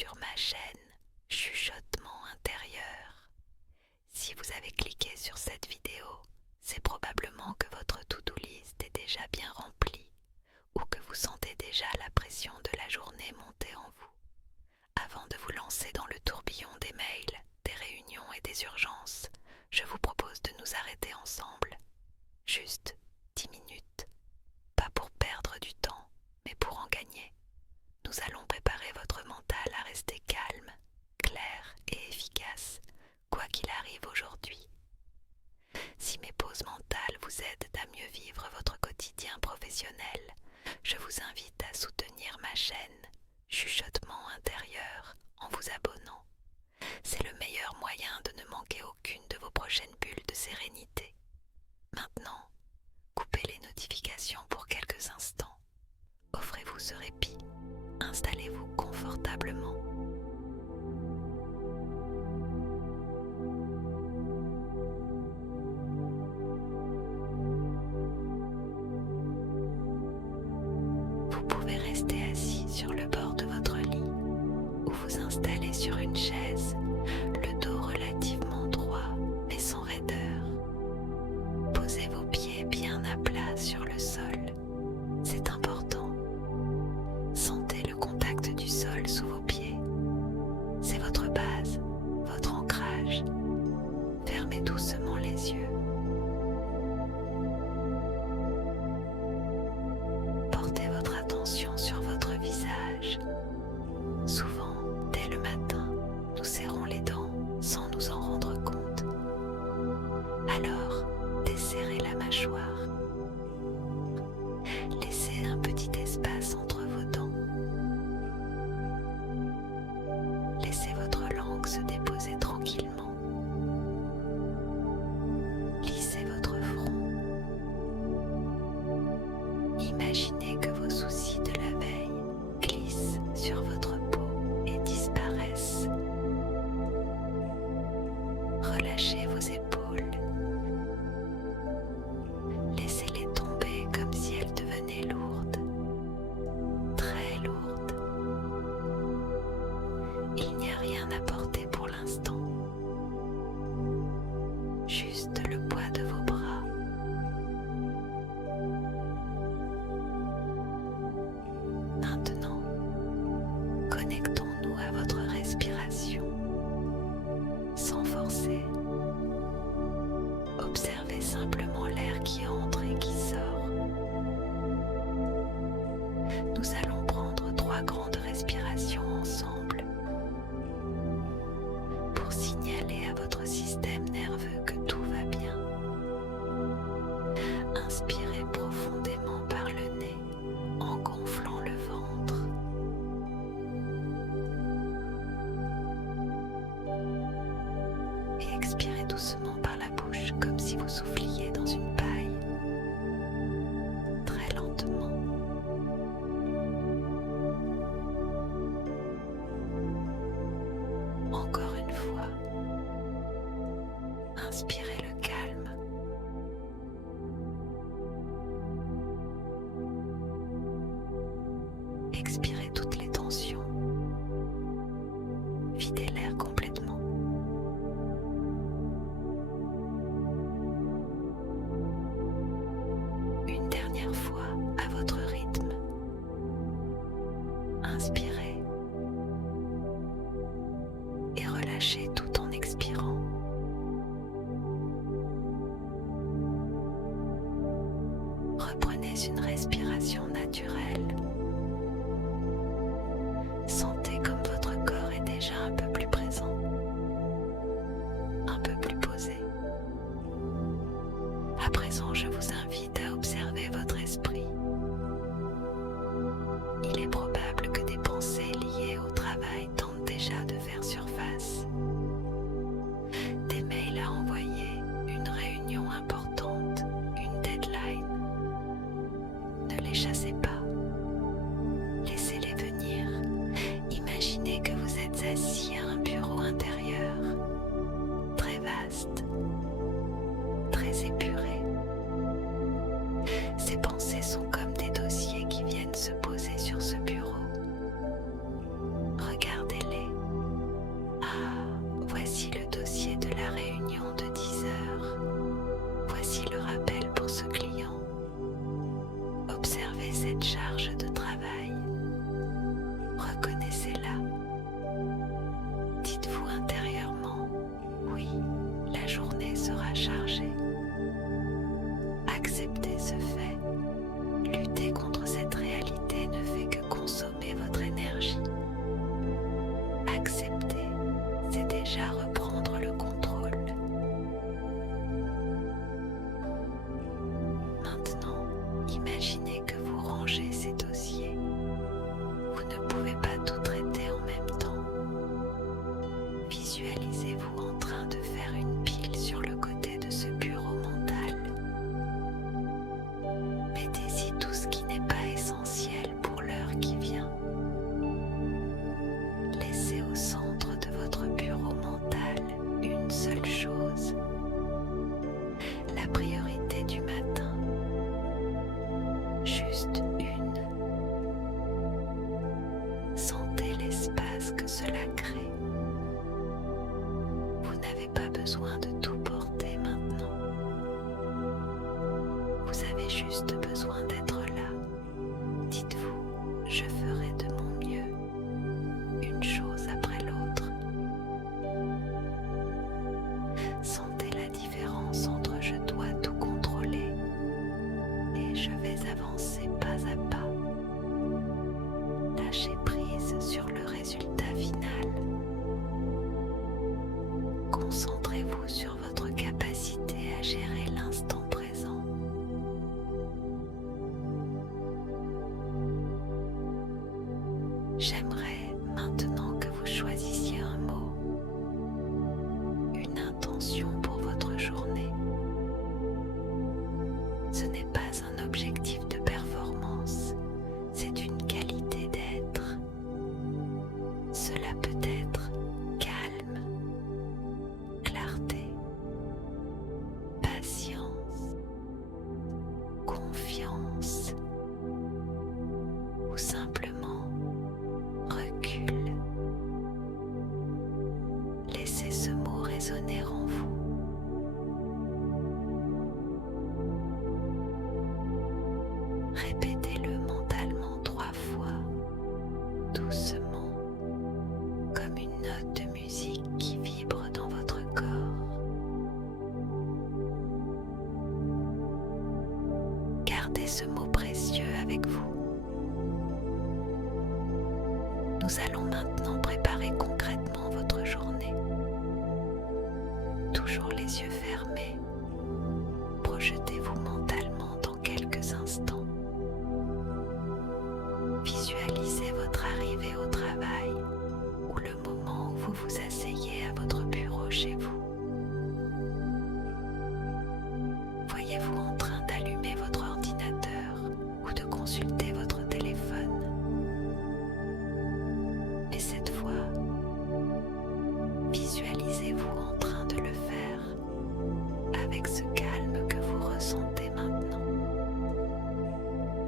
sur ma chaîne Chuchotement intérieur. Si vous avez cliqué sur cette vidéo, c'est probablement que votre to-do list est déjà bien remplie ou que vous sentez déjà la pression de la journée monter en vous. Avant de vous lancer dans le tourbillon des mails, des réunions et des urgences, je vous propose de nous arrêter ensemble. Juste 10 minutes. Pas pour perdre du temps, mais pour en gagner. Nous allons préparer votre mental à rester calme, clair et efficace, quoi qu'il arrive aujourd'hui. Si mes pauses mentales vous aident à mieux vivre votre quotidien professionnel, je vous invite à soutenir ma chaîne Chuchotement intérieur en vous abonnant. C'est le meilleur moyen de ne manquer aucune de vos prochaines bulles de sérénité. Maintenant, coupez les notifications pour quelques instants. Offrez-vous ce répit. Installez-vous confortablement. Vous pouvez rester assis sur le bord de votre lit ou vous installer sur une chaise, le dos relativement droit mais sans raideur. Posez vos pieds bien à plat sur le sol. C'est important. Sentez le contact du sol sous vos pieds. C'est votre base, votre ancrage. Fermez doucement les yeux. Portez votre attention sur votre visage. Souvent, dès le matin, nous serrons les dents sans nous en rendre compte. Alors, desserrez la mâchoire. Laissez un petit espace entre vos dents. Laissez votre langue se déposer tranquillement. Lissez votre front. Imaginez que vos soucis de la veille glissent sur votre peau et disparaissent. Relâchez vos épaules. Laissez-les tomber comme si elles devenaient lourdes, très lourdes. Il n'y a rien à porter pour l'instant. Juste le poids de vos bras. Maintenant, connectons-nous à votre respiration. Sans forcer. Observez simplement l'air qui entre et qui sort. Nous allons prendre 3 grandes respirations ensemble pour signaler à votre système nerveux que tout va bien. Inspirez profondément par le nez en gonflant le ventre. Et expirez doucement par la bouche comme si vous souffliez dans une paille. Très lentement. Encore une fois. Inspirez le calme. Expirez toutes les tensions. Videz l'air complètement. Une dernière fois à votre rythme. Inspirez et relâchez tout en expirant. Reprenez une respiration naturelle. Sentez comme votre corps est déjà un peu plus présent, un peu plus posé. À présent, je vous invite à observer votre esprit. Il est probable que des pensées liées au travail tentent déjà de faire surface. Des mails à envoyer, une réunion importante, une deadline. Ne les chassez pas. Laissez-les venir. Imaginez que vous êtes assis à un bureau intérieur, très vaste, très épuré. Ces pensées sont comme des dossiers qui viennent se poser sur ce bureau. Regardez-les. l'espace que cela crée. Vous n'avez pas besoin de tout porter maintenant. Vous avez juste besoin d'être là. Dites-vous, je ferai de mon mieux, une chose après l'autre. Sentez la différence entre je dois tout contrôler et je vais avancer pas à pas. Lâchez prise sur le résultat final. Concentrez-vous sur votre capacité à gérer l'instant présent. J'aimerais maintenant que vous choisissiez un mot, une intention pour votre journée. Ce n'est pas un objectif de performance, c'est une qualité d'être. Cela peut être calme, clarté, patience, confiance ou simplement recul. Laissez ce mot résonner en vous. Répétez-le mentalement 3 fois, doucement, comme une note de musique qui vibre dans votre corps. Gardez ce mot précieux avec vous. Nous allons maintenant préparer concrètement votre journée. Toujours les yeux fermés, projetez-vous mentalement dans quelques instants. Visualisez votre arrivée au travail ou le moment où vous vous asseyez à votre bureau chez vous. Voyez-vous en train d'allumer votre ordinateur ou de consulter votre téléphone. Mais cette fois, visualisez-vous en train de le faire avec ce calme que vous ressentez maintenant.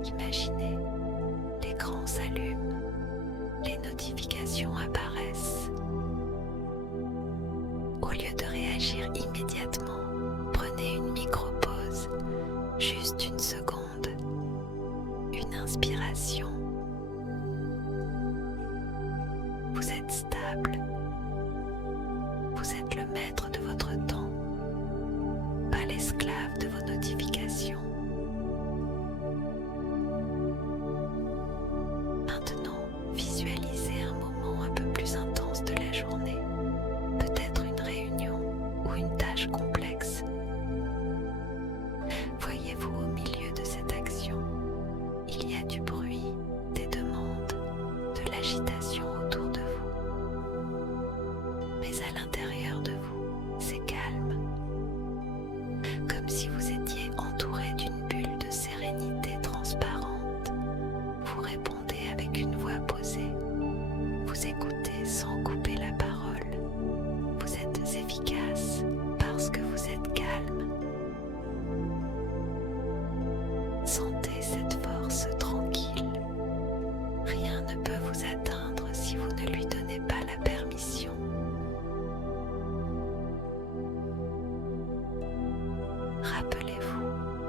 Imaginez, l'écran s'allume, les notifications apparaissent. Au lieu de réagir immédiatement, prenez une micro-pause, juste une seconde, une inspiration. Vous êtes stable, vous êtes le maître de votre temps, pas l'esclave de vos notifications. Maintenant, visualisez un moment un peu plus intense de la journée, peut-être une réunion ou une tâche complexe. Voyez-vous au milieu de cette action, il y a du bruit, des demandes, de l'agitation autour de vous. Mais à l'intérieur de vous, c'est calme, comme si vous étiez entouré d'une bulle de sérénité transparente. Vous répondez avec une voix posée, vous écoutez sans couper la parole. Vous êtes efficace parce que vous êtes calme. Sentez cette force tranquille. Rien ne peut vous atteindre si vous ne lui donnez pas la permission. Rappelez-vous,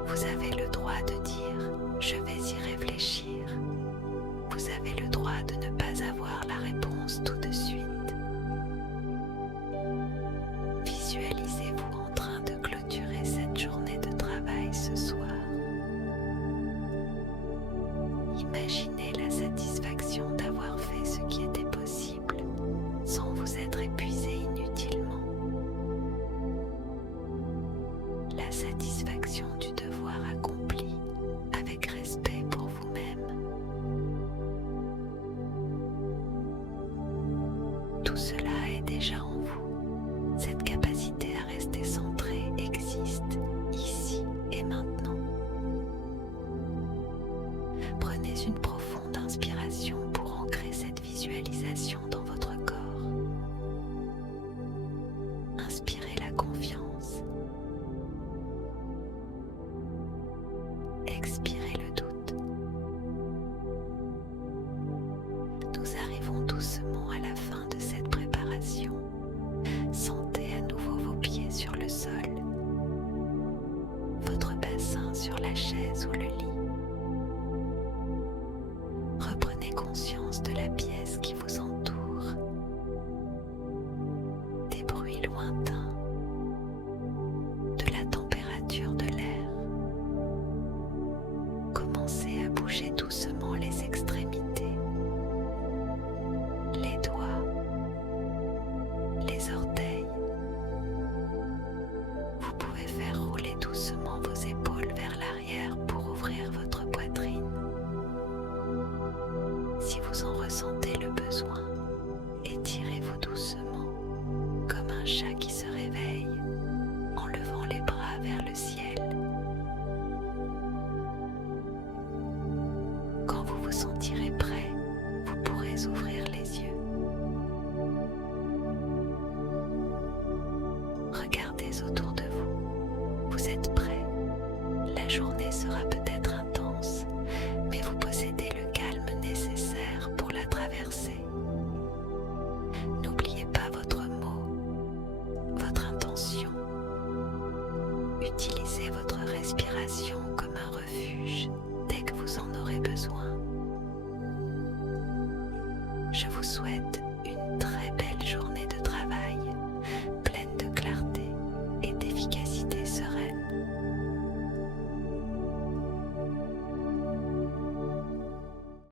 vous avez le droit de dire « je vais y réfléchir ». Vous avez le droit de ne pas avoir la réponse tout de suite. Visualisez-vous en train de clôturer cette journée de travail ce soir. Imaginez la satisfaction d'avoir fait ce qui était possible sans vous être épuisé inutilement. La satisfaction du devoir accompli avec respect pour vous-même. Tout cela est déjà en vous. Cette capacité à rester centré existe ici et maintenant. Prenez une profonde inspiration pour ancrer cette visualisation dans votre corps. Inspirez la confiance. Expirez le doute. Nous arrivons doucement à la fin de cette préparation. Sentez à nouveau vos pieds sur le sol, votre bassin sur la chaise ou le lit. Reprenez conscience de la pièce qui vous entoure, des bruits lointains, de la température de l'air. Commencez à bouger doucement les extrémités, les doigts, les orteils. Vous pouvez faire rouler doucement vos épaules vers l'arrière pour ouvrir votre poitrine. Si vous en ressentez le besoin, étirez-vous doucement, comme un chat qui se réveille, en levant les bras vers le ciel. Quand vous vous sentirez prêt, vous pourrez ouvrir les yeux. Regardez autour de vous. Vous êtes prêt. La journée sera peut-être intense, mais vous possédez le calme nécessaire pour la traverser. N'oubliez pas votre mot, votre intention. Utilisez votre respiration comme un refuge dès que vous en aurez besoin. Je vous souhaite